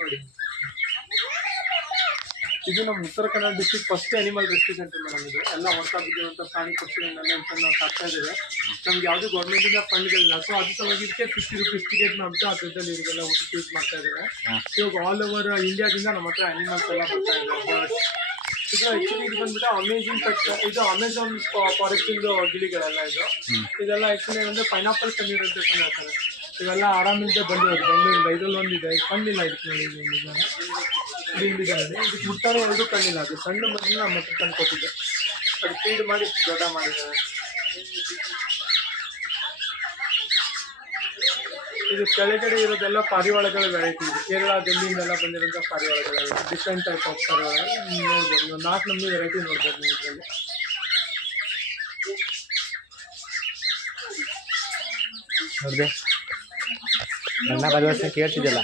ನೋಡಿ. ಇದು ನಮ್ಮ Uttara Kannada district first animal rescue centre madam. ಇದು ಎಲ್ಲ ಹೊಸ ಬಿದ್ದಿರುವಂಥ ಪ್ರಾಣಿ ಪಕ್ಷಿಗಳನ್ನೆಲ್ಲ ನಾವು ಸಾಕ್ತಾ ಇದ್ದೇವೆ. ನಮ್ಗೆ ಯಾವುದೇ ಗೌರ್ಮೆಂಟಿಂದ ಫಂಡ್ಗಳಿಲ್ಲ. ಸೊ ಅದು ಸಲುವಾಗಿ ಇದಕ್ಕೆ 50 ರೂಪೀಸ್ ಟಿಕೆಟ್ ಮಾಡ್ಬಿಟ್ಟು ಅದರಲ್ಲಿ ಇವರಿಗೆಲ್ಲ ಊಟಕ್ಕೆ ಯೂಸ್ ಮಾಡ್ತಾ ಇದ್ದಾರೆ. ಇವಾಗ ಆಲ್ ಓವರ್ ಇಂಡಿಯಾದಿಂದ ನಮ್ಮ ಹತ್ರ ಅನಿಮಲ್ಸ್ ಎಲ್ಲ ಬರ್ತಾ ಇದೆ. ಬರ್ಡ್ಸ್ ಇದು ಆ್ಯಕ್ಚುಲಿ ಇದು ಬಂದ್ಬಿಟ್ಟು ಅಮೇಜಿಂಗ್ ಪೆಟ್. ಇದು ಅಮೆಝಾನ್ ಫಾರೆಸ್ಟಿಂದು ಗಿಳಿಗಳೆಲ್ಲ ಇದು. ಇದೆಲ್ಲ ಆ್ಯಕ್ಚುಲಿ ಏನಂದರೆ ಪೈನಾಪಲ್ ಪನ್ನೀರ್ ಅಂತ ಹೇಳ್ತಾರೆ. ಇವೆಲ್ಲ ಆರಾಮಿಂದ ಬಂದಿರೋದು ಬೆಂಗಳೂರಿಂದ. ಇದರಲ್ಲಿ ಒಂದಿದೆ, ಕಣ್ಣಿಲ್ಲ ಇದಕ್ಕೆ ನೋಡಿ. ಇಲ್ಲಿದೆ ಇದಕ್ಕೆ ಮುಟ್ಟಾನೆ ಎರಡೂ ಕಣ್ಣಿಲ್ಲ. ಅದು ಸಣ್ಣ ಮರಿನ ನಮ್ಮ ಹತ್ರ ತಂದು ಕೊಟ್ಟಿದ್ದೆ. ಅದು ಫೀಡ್ ಮಾಡಿ ದೊಡ್ಡ ಮಾಡಿದ್ದಾರೆ. ಇದು ಕೆಳಗಡೆ ಇರೋದೆಲ್ಲ ಪಾರಿವಾಳಗಳ ವೆರೈಟಿ. ಇದು ಕೇರಳ ಡೆಲ್ಲಿಯಿಂದೆಲ್ಲ ಬಂದಿರೋಂಥ ಪಾರಿವಾಳಗಳೆಲ್ಲ ಡಿಫ್ರೆಂಟ್ ಟೈಪ್ ಆಫ್ ಪಾರಿವಾಳ ನೋಡ್ಬೋದು. ನೀವು 4 ನಮೂನೆ ವೆರೈಟಿ ನೋಡ್ಬೋದು ನೀವು ಇದರಲ್ಲಿ. ನೋಡಿದೆ ಬಣ್ಣ ಬದಲಾವಣೆ ಕೇಳ್ತಿದ್ದಲ್ಲ.